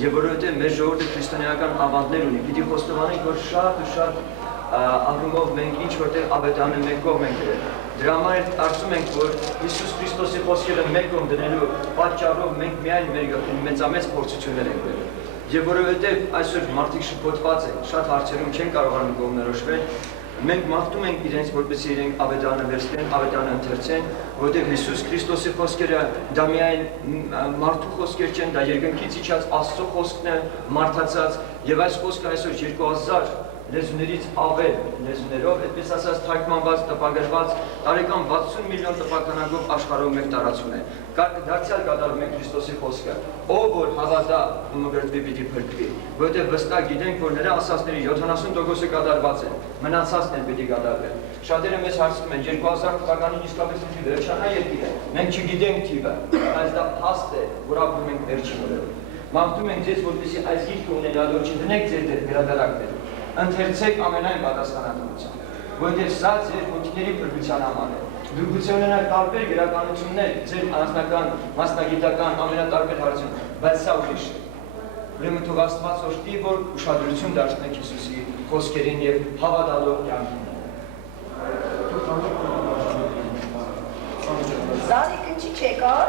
Եվ որովհետև մեր ժողովուրդը քրիստոնեական ավանդներ ունի, պիտի խոստովանենք, որ շատ ու շատ առումով մենք ինչ որտեղ ավետարանը մեկ կողմ ենք դրել։ Դրա համար կարծում ենք, որ Հիսուս Քրիստոսի խոսքերը մեկ կողմ դնելու պատճառով մենք միայն մեր գլխին մեծամեծ փորձություններ ենք բերել։ Եվ որովհետև այսօր մարդիկ շփոթված են, շատ հարցերում չեն կարողանում կողմնորոշվել, մենք մաղթում ենք իրենց, որպեսզի իրենք ավետարանը վերցնեն, ավետարանը ընթերցեն, որովհետև Հիսուս Քրիստոսի խոսքերը դա միայն մարդու խոսքեր չեն, դա երկնքից իջած Աստծո խոսքն է, մարդացած, եւ այս խոսքը այսօր 2000 լեզուներից ավել լեզուներով, այդպես ասած թարգմանված, տպագրված, տարեկան 60 միլիոն տպաքանակով աշխարհով մեկ տարածում է։ Դարձյալ կատարում է Քրիստոսի խոսքը, ով որ հավատա ումգրտվի պիտի փրկվի, որովհետև վստահ գիտենք, որ նրա ասածների 70%-ը կատարված են, մնացածն էլ պիտի կատարվեն։ Շատերը մեզ հարցնում են 2000 թվականին իսկապես պիտի վերջանա երկիրը։ Մենք չգիտենք թիվը, բայց դա փաստ է, որ ապրում ենք վերջին օրերում։ Մաղթում ենք ձեզ, որպեսզի այս գիրքը ունենալով չդնեք ձեր գրադարանքները, ընթերցեք ամենայն պատասխանատվությամբ, որովհետև սա ձեր ոգիների փրկության համար է։ Դուք գուցե ունենաք տարբեր գրականություններ, ձեր անձնական, մասնագիտական, ամենատարբեր հարցում, բայց սա ուրիշ է։ Ուրեմն թող Աստված օրհնի, որ ուշադրություն դարձնեք Հիսուսի խոսքերին եւ հավատալով կյանքին։ Զարի քնչի չեկար։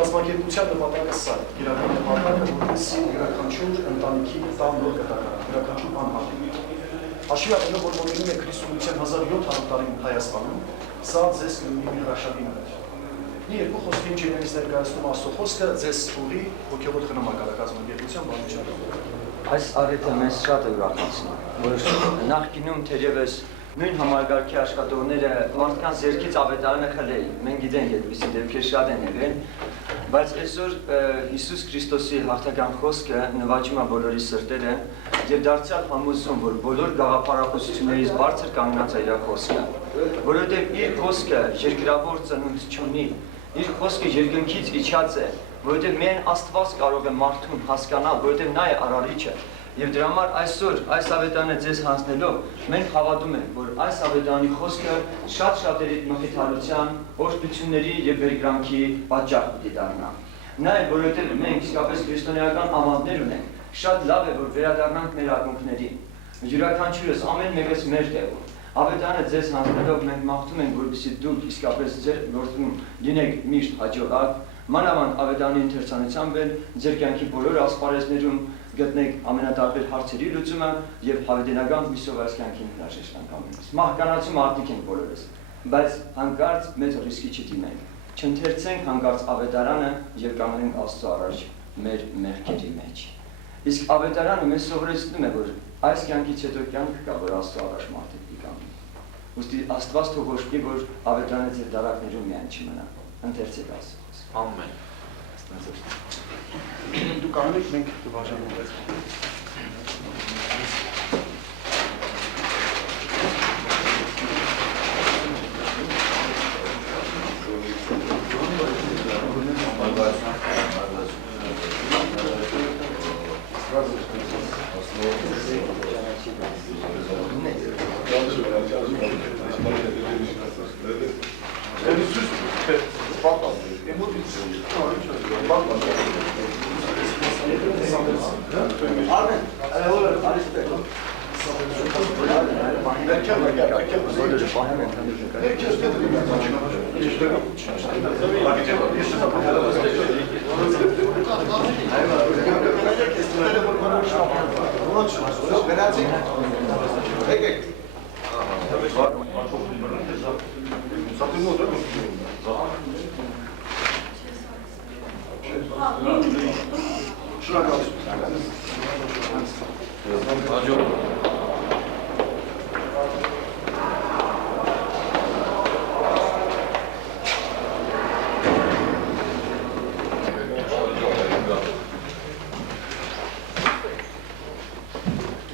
Կազմակերպության նպատակը սա է, իրական նպատակը, որպեսզի յուրաքանչյուր ընտանիքի տան նոր կտակարան, յուրաքանչյուր անհատի։ Հաշվի առնելով, որ մոտենում է քրիստոնեության 1700 տարին Հայաստանում, սա ձեզ կլինի մի հրաշալի նվեր։ Մի երկու խոսքի ինչ իրենից ներկայացնում Աստծո խոսքը ձեզ ուղի հոգևոր խնամակալակազմակերպության բանությամբ։ Այս առիթը մեզ շատ է ուրախացնում, որ նախկինում թերևս նույն համագարքի աշխատողները մարդկանց ձեռքից ավետարանը խլեին, մենք գիտենք այդպիսի դեպքեր շատ են եղել, բայց այսօր Հիսուս Քրիստոսի հաղթական խոսքը նվաճում է բոլորի սրտերը եւ դարձյալ համոզում, որ բոլոր գաղափարախոսություններից բարձր կանգնած է իր խոսքը, որովհետեւ իր խոսքը երկրավոր ծնունդ չունի, իր խոսքը երկնքից իջած է, որովհետեւ միայն Աստված կարող է մարդուն հասկանալ, որովհետեւ նա է արարիչը։ Եվ դրա համար այսօր այս ավետարանը ձեզ հանձնելով, մենք հավատում ենք, որ այս ավետարանի խոսքը շատ-շատերի մխիթարության, օրհնությունների եւ վերգրանքի պատճառ պիտի դառնա։ Նա է, որովհետեւ մենք իսկապես քրիստոնեական ավանդներ ունենք, շատ լավ է, որ վերադառնանք մեր ակունքներին։ Յուրաքանչյուրս ամեն մեկս մեր տեղում։ Ավետարանը ձեզ հանձնելով մենք մաղթում ենք, որպեսզի դուք իսկապես ձեր գործում լինեք միշտ հաջողակ, մանավանդ ավետարանի ընթերցանությամբ ձեր կյանքի բոլոր ասպարեզներում գտնեք ամենատարբեր հարցերի լուծումը եւ հավիտենական հույսով այս կյանքին հրաժեշտ անցնենք։ Մահկանացում արդյունք են բոլորս, բայց հանկարծ մեծ ռիսկի չդիմենք։ Չընթերցենք հանկարծ ավետարանը եւ կանգնենք Աստծո առաջ մեր մեղքերի մեջ։ Իսկ ավետարանը մեզ սովորեցնում է, որ այս կյանքից հետո կյանք կա, որ Աստծո առաջ մարդիկ կանգնեն։ Ոստի Աստված թող օրհնի, որ ավետարանը ձեր դարակներում միայն չմնա։ Ընթերցեք Աստծո։ Ամեն։ Դու կանգնեք, մենք կբաժանենք։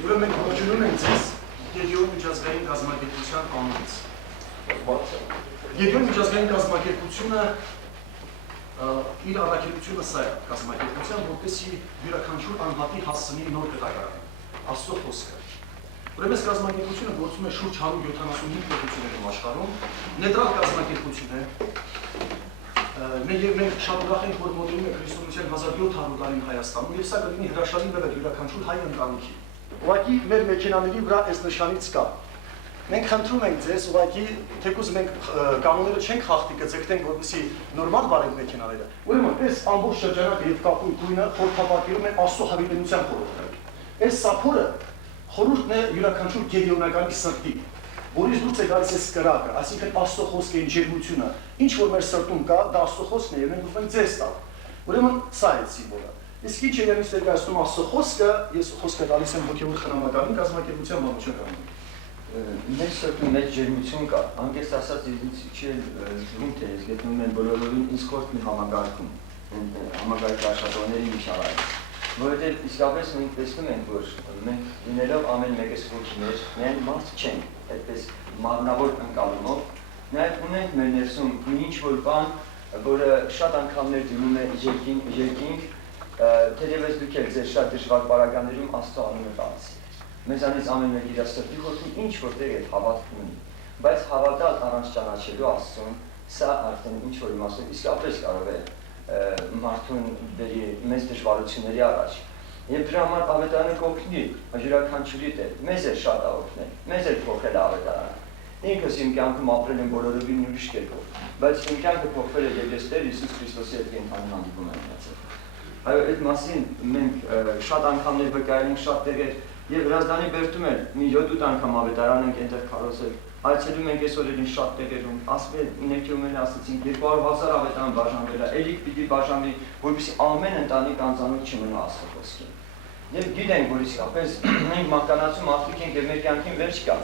Ուրեմն մենք ողջունում ենք ձեզ Գեդեոն միջազգային կազմակերպության անունից։ Գեդեոն միջազգային կազմակերպությունը իր առաքելությունը սա է կազմակերպության, որպեսզի յուրաքանչյուր անհատի հասցնի նոր կտակարան, Աստծո խոսքը։ Ուրեմն կազմակերպությունը գործում է շուրջ 175 պետություններում աշխարհում, նեյտրալ կազմակերպություն է։ Մենք շատ ուրախ ենք, որ մոտենում է քրիստոնեության 1700 տարին Հայաստանում, եւ սա կլինի հրաշալի նվեր յուրաքանչյուր հայ ընտանիքի։ Ուղղակի մեր մեքենաների վրա այս նշանից կա։ Մենք խնդրում ենք ձեզ, ուղղակի թեկուզ մենք կանոնները չենք խախտի կձգտենք, որպեսզի նորմալ վարենք մեքենաները։ Ուրեմն այս ամբողջ շրջանակը եւ կապույտ գույնը խորհրդապատկերում է Աստծո հավիտենության խորհուրդը։ Այս սափորը խորհուրդն է յուրաքանչյուր գերիոնականի սրտի, որից դուրս է գալիս այս կրակը, այսինքն Աստծո խոսքի ջերմությունը, ինչ որ մեր սրտում կա, դա Աստծո խոսքն է եւ մենք ուզում ենք ձեզ տալ։ Ուրեմն սա է սիմվոլը։ Իսկ ինչ է ելնից ներկայացնում Աստծո խոսքը, ես խոսքը տալիս եմ հոգևոր խնամակալին կազմակերպության բանություն կանում։ Մեր սրտում մեծ ջերմություն կա, անկեղծ ասած ինձ չի զգում թե ես գտնում եմ բոլորովին ինձ կորտ մի համագարկում, համագարկի աշխատողների միջավայրից, որովհետև իսկապես մենք տեսնում ենք, որ մենք լինելով ամեն մեկս ոգիներ, միայն մարդ չենք, այդպես մարմնավոր ընկալումով, նաև ունենք մեր ներսում մի ինչ-որ բան, որը շատ անգամներ դիմում է երկինք, թերևս դուք եք ձեր շատ դժվար պարագաներում Աստծո անունը տալիս։ Մեզանից ամեն մեկ իր սրտի խորքում ինչ որտեղ է հավատք ունի, բայց հավատալ առանց ճանաչելու Աստծուն, սա արդեն ինչ որ իմաստով իսկապես կարող է մարդուն բերի մեծ դժվարությունների առաջ։ Եվ դրա համար ավետարանը կօգնի յուրաքանչյուրի դեր, մեզ է շատ օգնել, մեզ է փոխել ավետարանը։ Ինքս իմ կյանքում ապրել եմ բոլորովին ուրիշ կերպով, բայց իմ կյանքը փոխվել է եւ ես Տեր Հիսուս Քրիստոսի հետ կենթանի հանդիպում եմ ունեցել։ Այո, այդ մասին մենք շատ անգամներ վկայել ենք, շատ տեղեր եւ Հրազդանի բերդում էլ մի 7-8 անգամ ավետարան ենք այնտեղ քարոզել։ Այցելում ենք այս օրերին շատ տեղերում, ասվել ներքևում էլ ասացինք 200,000 ավետարան բաժանվել է, ելիք պիտի բաժանվի, որպեսզի ամեն ընտանիք անծանոթ չմնա Աստծո խոսքին։ Եվ գիտենք, որ իսկապես մենք մականացում Աֆրիկ ենք եւ մեր կյանքին վերջ կա։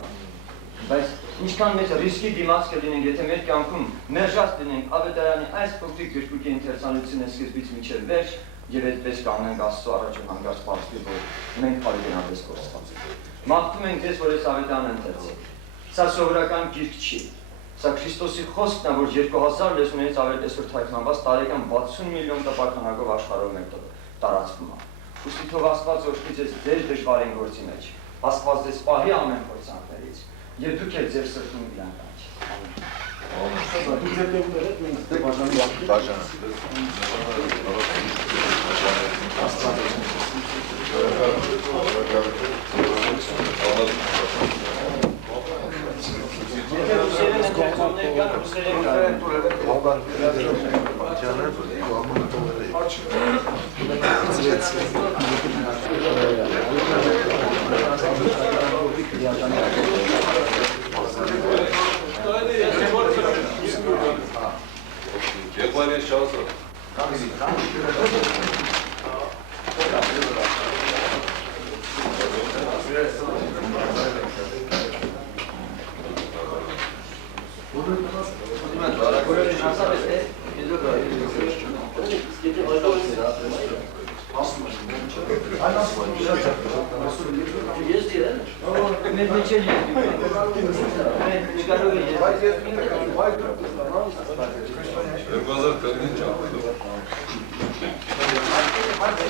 Բայց ինչքան մեծ ռիսկի դիմաց կլինենք, եթե մեր կյանքում մերժած լինենք ավետարանի այս փոքրիկ գրքույկի ընթերցանությունը սկզբից մինչև վերջ, եւ այդպես կանենք Աստծո առաջ ու հանգած պարզվի, որ մենք բարենապես կորցված ենք։ Մաղթում ենք ձեզ, որ այս ավետարանը ընթերցեք։ Սա սովորական գիրք չի։ Սա Քրիստոսի խոսքն է, որ 2000 լեզուներից ավել այսօր թարգմանված տարեկան 60 միլիոն տպաքանակով աշխարհով մեկ տարածվում է։ Ուստի թող Աստված օրհնի ձեզ ձեր դժվարին գործի մեջ։ Աստված ձեզ պահի ամեն փորձանքներից եւ դուք եք ձեր սրտում իրան կանչ։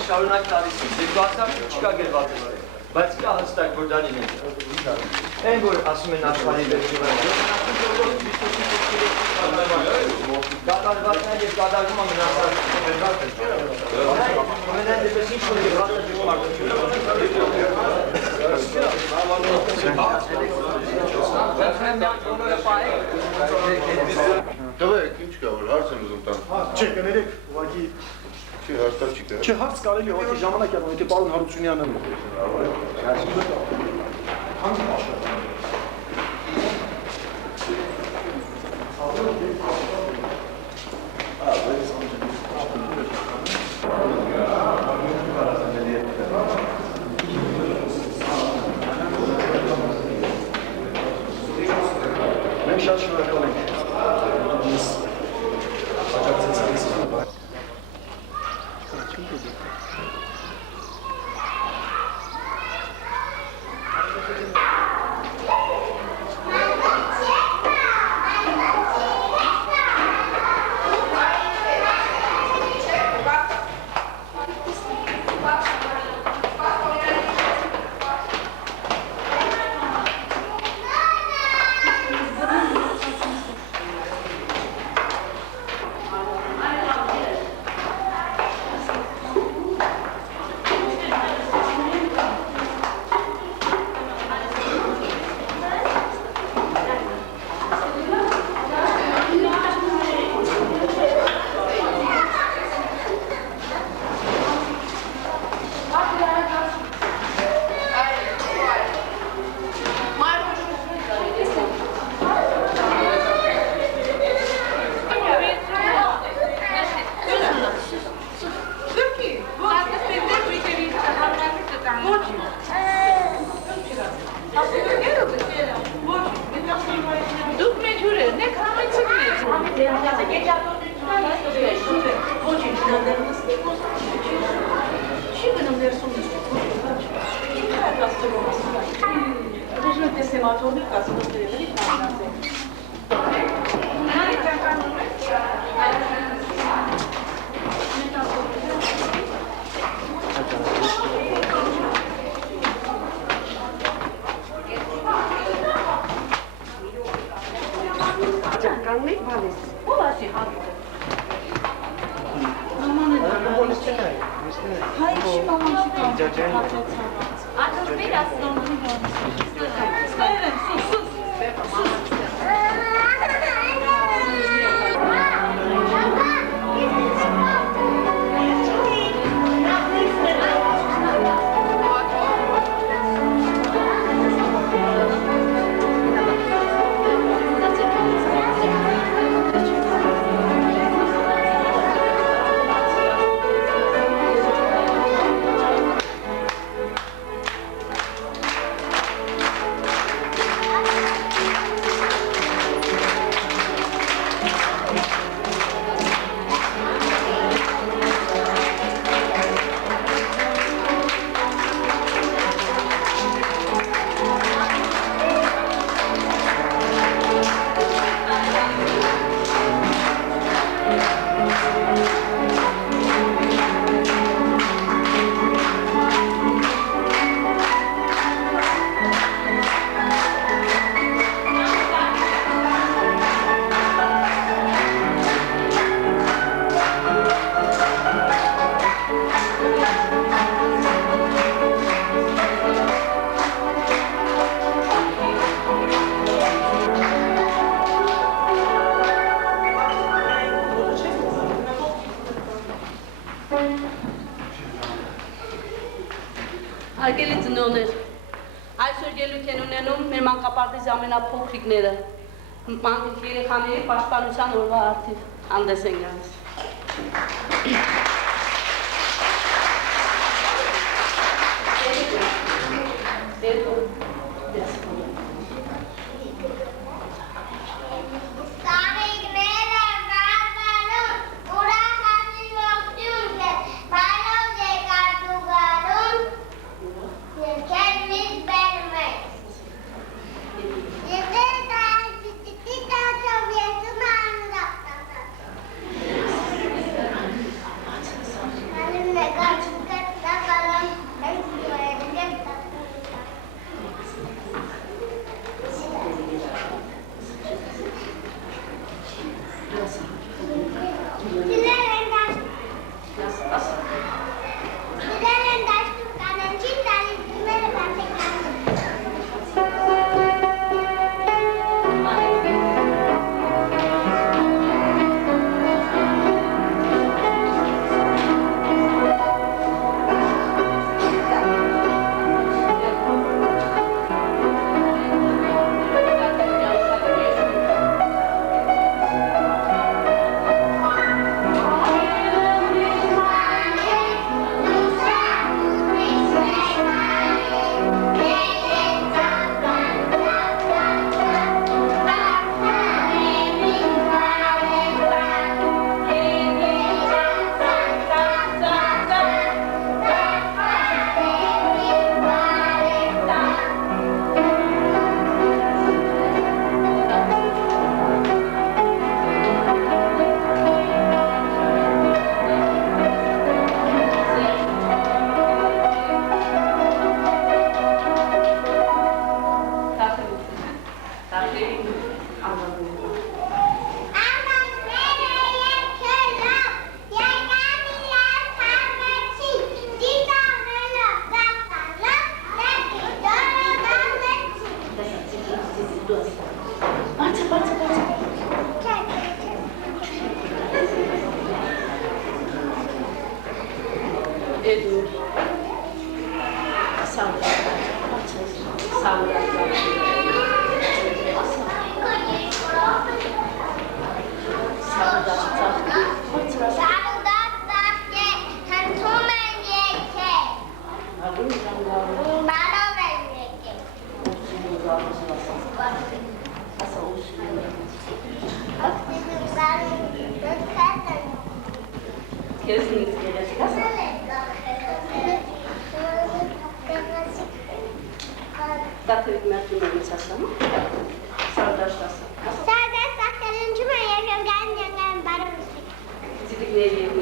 Շարունակ տալիս եմ, 2000 չկա գրված է։ բայց կա հստակ, որ դա լինի։ Այն որ ասում են աշխարհի վերջինը, կատարվածներ եւ կատարումը մնացած ամենայն դեպս ինչ որ Տվեք, ինչ կա, որ հարց եմ ուզում տան։ Չէ, կներեք, ուղղակի Չի, հարցար չի կա։ Չէ, հարց կարելի է, ուղղակի ժամանակ է, եթե պարոն Հարությունյանը Մենք շատ շնորհակալ ենք։ Հարգելի ծնողներ, այսօր ելույթ են ունենում մեր մանկապարտեզի ամենափոքրիկները, մանուկ երեխաների պաշտպանության օրվա առթիվ հանդես են գալիս։ Edur. Դատերիկ մերտումենից ասամ, սարդաշտասը։ Ձիտիկների և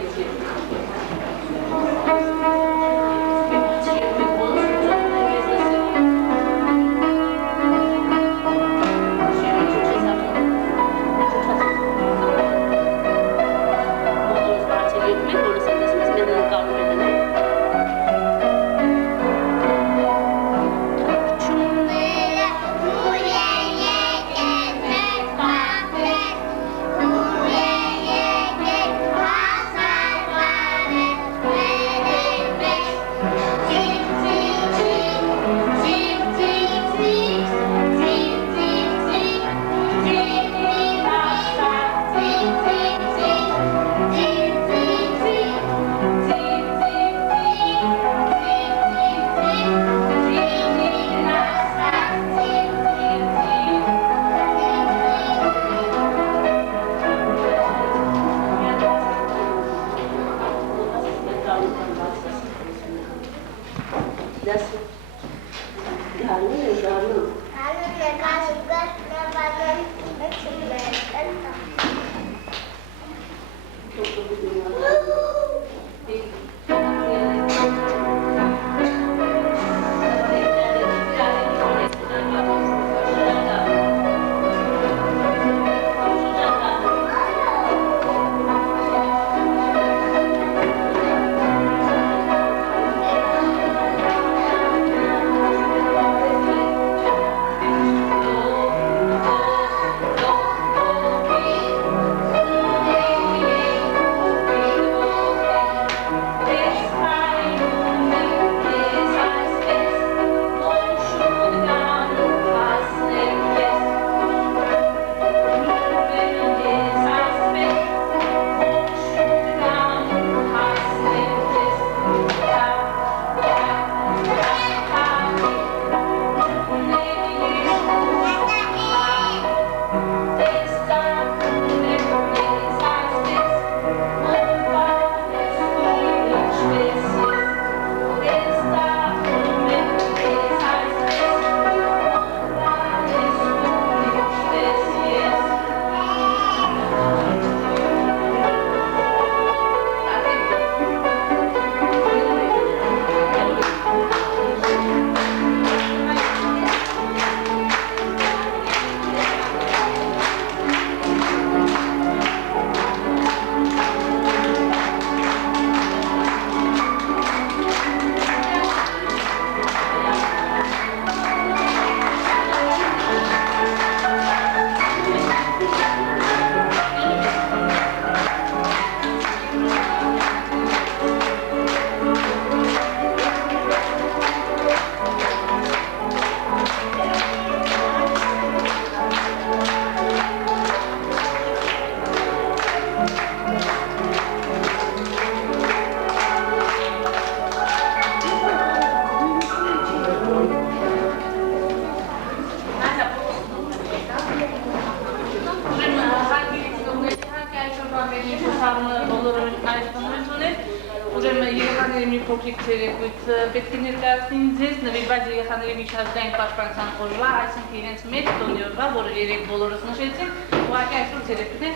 պետք է ներկայացնեին ձեզ նվիրված երեխաների միջազգային պաշտպանության օրվա, այսինքն իրենց մեծ տոնի օրվա, որը երեք բոլորս նշեցին, ուղղակի այսօր ցերեկն է,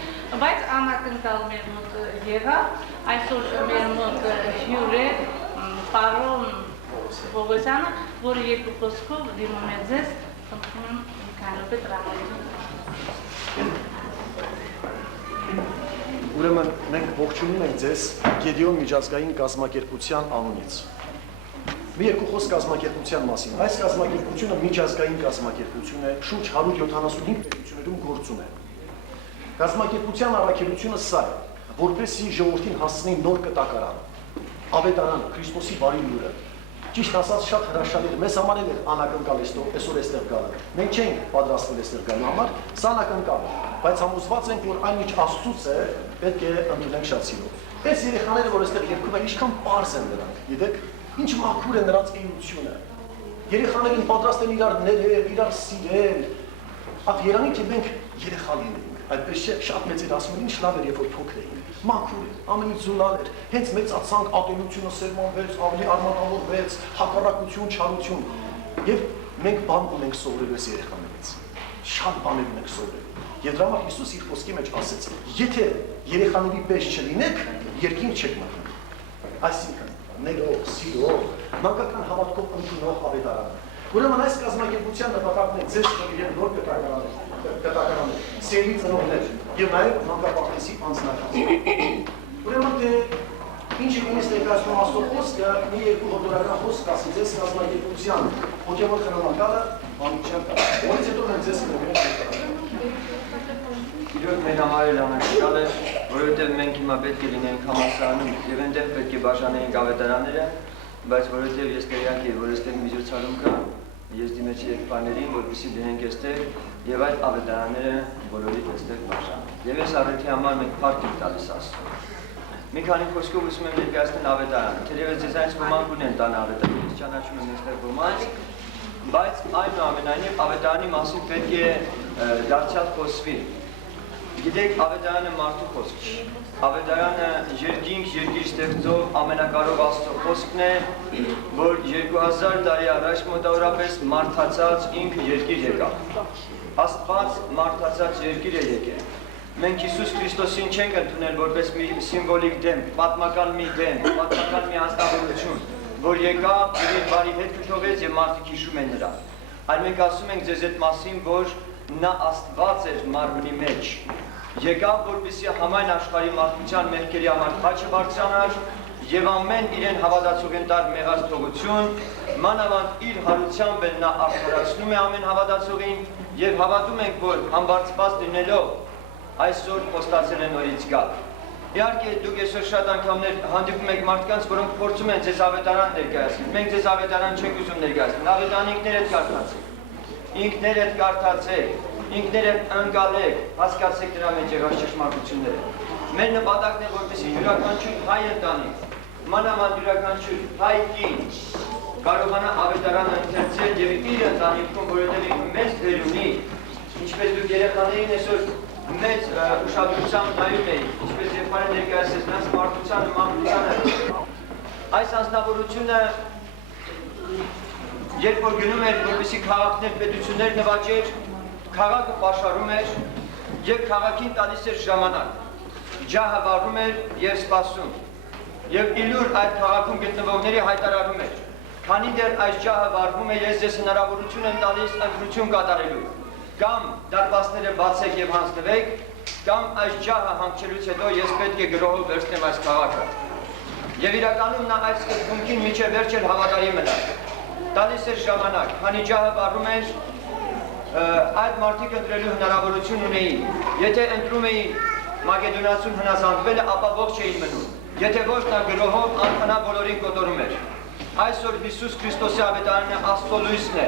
բայց անակնկալ մեր մոտ եղավ, այսօր մեր մոտ հյուր է պարոն Պողոսյանը, որը երկու խոսքով դիմում է ձեզ, խնդրում եմ կանոպետ ռամայություն։ Ուրեմն մենք ողջունում ենք ձեզ Գեդեոն միջազգային կազմակերպության անունից։ Մի երկու խոսք կազմակերպության մասին։ Այս կազմակերպությունը միջազգային կազմակերպություն է, շուրջ 175 պետություններում գործում է։ Կազմակերպության առաքելությունը սա է, որպեսզի ժողովրդին հասցնի նոր կտակարան, ավետարանը, Քրիստոսի բարի լուրը։ Ճիշտ ասած շատ հրաշալի է։ Մեզ համար էլ է անակնկալ այսօր այստեղ գալը։ Մենք չենք պատրաստվել այստեղ գալու համար, սա անակնկալ է, բայց համոզված ենք, որ այն ինչ Աստծուց է, պետք է ընդունենք շատ սիրով։ Այս երեխաները, որ այստեղ երգում են, ինչքան պարզ են նրանք, գիտեք, ինչ մաքուր է նրանց էությունը։ Երեխաներին պատրաստ են իրար ներել, իրար սիրել։ Ահա Երանի թե մենք երեխա լինենք, այդպես չէ, շատ մեծեր ասում են, ինչ լավ էր, երբ որ փոքր էինք։ Մաքուր էր, ամենից զուլալ էր, հենց մեծացանք, ատելությունը սերմանվեց, ավելի արմատավորվեց, հակառակություն, չարություն։ Եվ մենք բան ունենք սովորելու այս երեխաներից, շատ բաներ ունենք սովորելու։ Եվ դրա համար Հիսուս իր խոսքի մեջ ասեց. եթե երեխաների պես չլինեք, երկինք չեք մտնի։ Այսինքն, ներող, սիրով, մանկական հավատքով ընդունող ավետարանը։ Ուրեմն այս կազմակերպության նպատակն է ձեզ տվել նոր կտակարաններ, սերի ծնողներ եւ նաեւ մանկապարտեզի անձնակազմեր։ Ուրեմն թե ինչ ինձ ներկայացնում Աստծո խոսքը, մի երկու հոգեորական խոսք ասի ձեզ կազմակերպության հոգեոր խնամակալը անիջան կա։ Որից հետո մենք ձեզ կներկայացնենք։ Իրոք մեր համար էլ անակնկալ է, որովհետև մենք հիմա պետք է լինենք համալսարանում եւ այնտեղ պետք է բաժանեինք ավետարանները, բայց որովհետև ես տեղյակ եմ, որ այստեղ միջոցառում կա, ես դիմեցի եղբայրներին, որպեսզի դնենք այստեղ եւ այդ ավետարանները բոլորիդ այստեղ բաժանեն։ Եվ այս առիթի համար մենք փառք ենք տալիս Աստծուն։ Մի քանի խոսքով ուզում եմ ներկայացնել ավետարանը, թերևս ձեզանից ոմանք ունեն տան ավետարան, ես ճանաչում եմ այստեղ ոմանք, բայց այնուամենայնիվ ավետարանի մասին պետք է դարձյալ խոսվի։ Գիտեք, ավետարանը մարդու խոսք չի։ Ավետարանը երկինք երկիր ստեղծող ամենակարող Աստծո խոսքն է, որ 2000 տարի առաջ մոտավորապես մարդացած ինքը երկիր եկավ։ Աստված մարդացած երկիր է եկել։ Մենք Հիսուս Քրիստոսին չենք ընդունել որպես մի սիմվոլիկ դեմ, պատմական մի դեմ, պատմական մի անձնավորություն, որ եկավ եւ իր բարի հետքը թողեց եւ մարդիկ հիշում են նրան։ Այլ մենք ասում ենք ձեզ այդ մասին, որ նա Աստված էր մարմնի մեջ։ Եկավ, որպեսզի համայն աշխարհի մարդկության մեղքերի համար խաչը բարձրանար եւ ամեն իրեն հավատացողին տար մեղած թողություն, մանավանդ իր հարությամբ էլ նա արդարացնում է ամեն հավատացողին եւ հավատում ենք, որ համբարձված լինելով այսօր խոստացել է նորից գալ։ Իհարկե դուք այսօր շատ անգամներ հանդիպում եք մարդկանց, որոնք փորձում են ձեզ ավետարան ներկայացնել։ Մենք ձեզ ավետարան չենք ուզում ներկայացնել։ Ավետարան ինքներդ կարդացեք։ Ինքներդ կարդացեք, ինքներդ ընկալեք, հասկացեք դրա մեջ եղած ճշմարտությունները։ Մեր նպատակն է, որպեսզի յուրաքանչյուր հայ ընտանիք, մանավանդ յուրաքանչյուր հայ կին կարողանա ավետարանը ընթերցել եւ իր ընտանիքում, որովհետեւ մեծ դեր ունի, ինչպես դուք երեխաներին այսօր մեծ ուշադրությամբ նայում եք, ինչպես երբարը ներկայացրեց նրանց մարդկությանը, մանկությանը։ Այս անձնավորությունը երբ որ գնում էր, որպեսզի քաղաքներ, պետություններ նվաճեր, քաղաքը պաշարում էր եւ քաղաքին տալիս էր ժամանակ։ Ջահը վառում էր եւ սպասում։ Եվ իլուր այդ քաղաքում գտնվողների հայտարարում էր. քանի դեռ այս ջահը վառվում է, ես ձեզ հնարավորություն եմ տալիս ընտրություն կատարելու։ Կամ դարպասները բացեք եւ հանձնվեք, կամ այս ջահը հանգչելուց հետո ես պետք է գրոհով վերցնեմ այս քաղաքը։ Եվ իրականում նա այս սկզբունքին միջև վերջ էլ հավատարիմ մնաց։ Տալիս էր ժամանակ, քանի ջահը վառում էր, այդ մարդիկ ընտրելու հնարավորություն ունեին։ Եթե ընտրում էին Մակեդոնացուն հնազանդվելը, ապա ողջ էին մնում։ Եթե ոչ, նա գրոհով անքնա բոլորին կոտորում էր։ Այսօր Հիսուս Քրիստոսի ավետարանը Աստծո լույսն է։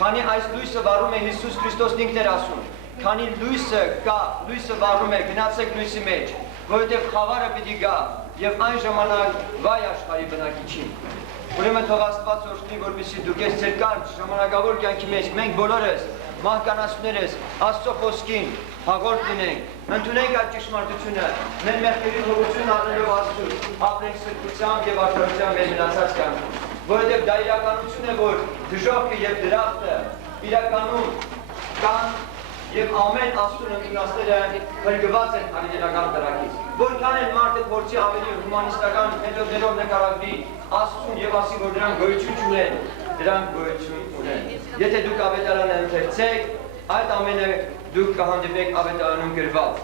Քանի այս լույսը վառում է Հիսուս Քրիստոսն ինքն էր ասում, քանի լույսը կա, լույսը վառում է, գնացեք լույսի մեջ, որովհետև խավարը պիտի գա եւ այն ժամանակ վայ աշխարհի բնակիչին։ Ուրեմն թող Աստված օրհնի, որպեսզի դուք ես ձեր կարճ ժամանակավոր կյանքի մեջ մենք բոլորս մահկանացուներս Աստծո խոսքին հաղորդ լինենք, ընդունենք այդ ճշմարտությունը, մեր մեղքերի թողություն առնելով Աստծուն, ապրենք սրբությամբ եւ արդարությամբ մեր մնացած կյանքում, որովհետեւ դա իրականություն է, որ դժոխքը եւ դրախտը իրականում կան եւ ամեն Աստծուն ընդունածները փրկված են հավիտենական տրակից։ Որքան էլ մարդը փորձի ավելի հումանիստական մեթոդներով նկարագրի Աստծուն եւ ասի, որ դրանք գոյություն չունեն, դրանք գոյություն ունեն։ Եթե դուք ավետարանը ընթերցեք, այդ ամենը դուք կհանդիպեք ավետարանում գրված։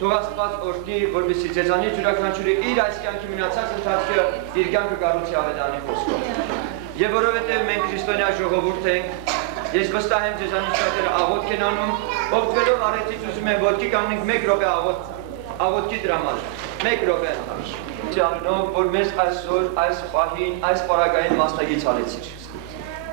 Թող Աստված օրհնի, որպեսզի ձեզանից յուրաքանչյուրը իր այս կյանքի մնացած ընթացքը իր կյանքը կառուցի ավետարանի խոսքով։ Եվ որովհետև մենք քրիստոնյա ժողովուրդ ենք, ես վստահ եմ ձեզանից շատերը աղոթք են անում, օգտվելով առիթից ուզում եմ ոտքի կանգնենք 1 րոպե աղոթքի տրամադրել։ Մեկ րոպե համար։ Ճանով, որ մեզ այսօր այս պահին, այս պարագային մասնագից արեցիր։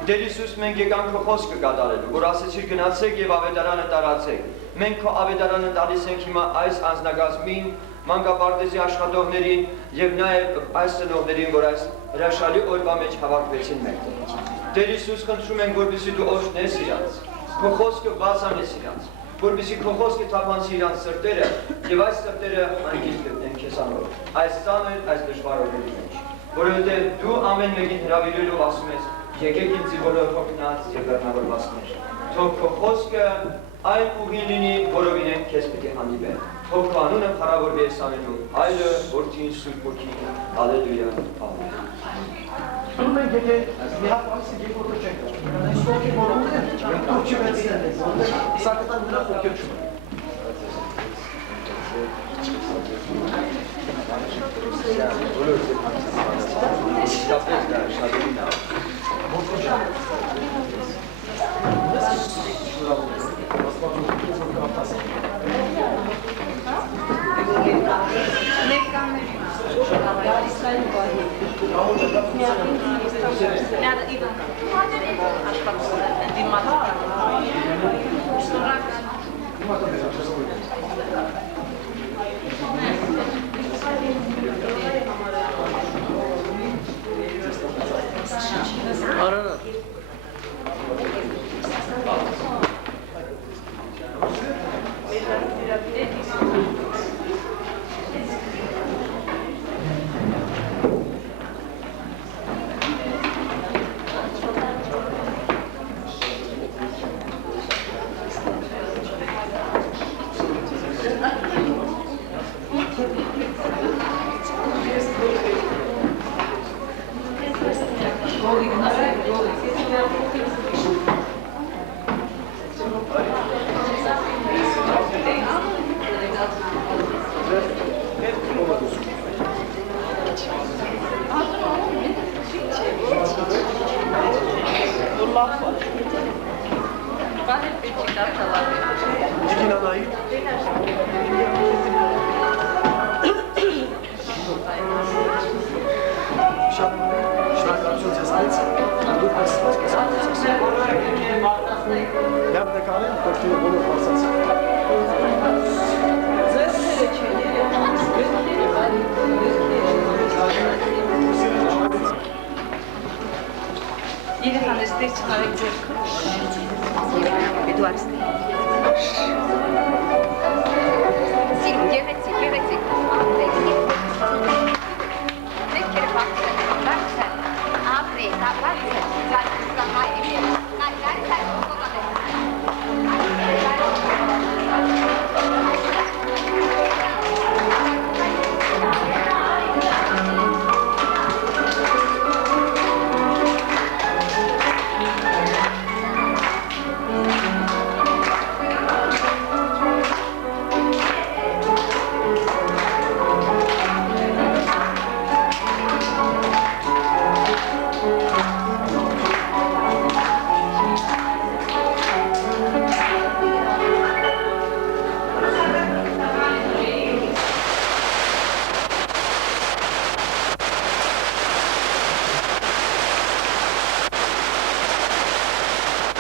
Տեր Հիսուս, մենք եկանք քո խոսքը կատարելու, որ ասեցիր գնացեք եւ ավետարանը տարածեք։ Մենք քո ավետարանը տալիս ենք հիմա այս անձնագազմին, մանկապարտեզի աշխատողներին եւ նաեւ այս ծնողներին, որ այս հրաշալի օրվա մեջ հավաքվեցին մեկտեղ։ Տեր Հիսուս, խնդրում ենք, որպեսզի դու օժտես իրանց, քո խոսքը բացանես իրանց, որպեսզի քո խոսքը թափանցի իրանց սրտերը եւ այս սրտերը անկից գտնեն քեզանով։ Այս ծանր, այս դժվար օրերի մեջ, որովհետեւ դու ամեն մեկին հրավիրելով ասում ես. Եկեք ինձ բոլոր հոգնած եւ բեռնավորվածներ։ Թող քո խոսքը այն ուղին լինի, որով իրենք քեզ պիտի հանդիպեն։ Թող քո անունը փառավորվի այս ամենում, Հայրը, Որդին, Սուրբ Հոգին, հալելույա, ամեն։ Ուրեմն մենք եկեք մի հատ ամսի երկրորդը չենք գնում։ Այս ոգի բոլորը մենք քոչի վերցնել ենք, որտեղ սակայն նրա ոգի չունի։ Իսկապես դա շատերին է։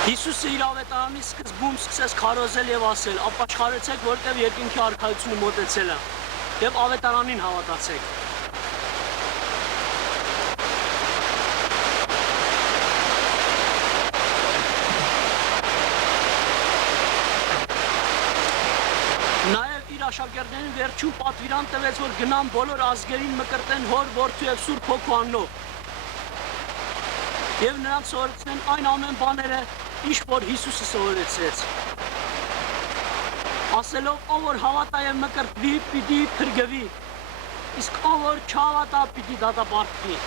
Հիսուսը իր ավետարանի սկզբում սկսեց քարոզել եւ ասել. «Ապաշխարեցեք, որտեղ երկինքի արքայությունը մոտեցել է, եւ ավետարանին հավատացեք»։ Նաեւ իր աշակերտներին վերջում պատվիրան տվեց, որ գնան բոլոր ազգերին մկրտեն Հոր, Որդու եւ Սուրբ Հոգու անունով եւ նրանց սովորեցնեն այն ամեն բաները, ինչ որ Հիսուսը սովորեցրեց, ասելով, ով որ հավատա եւ մկրտվի, պիտի փրկվի, իսկ ով որ չհավատա, պիտի դատապարտվի։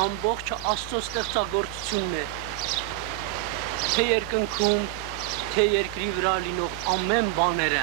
ամբողջ Աստծո ստեղծագործությունն է, թե երկնքում, թե երկրի վրա լինող ամեն բաները։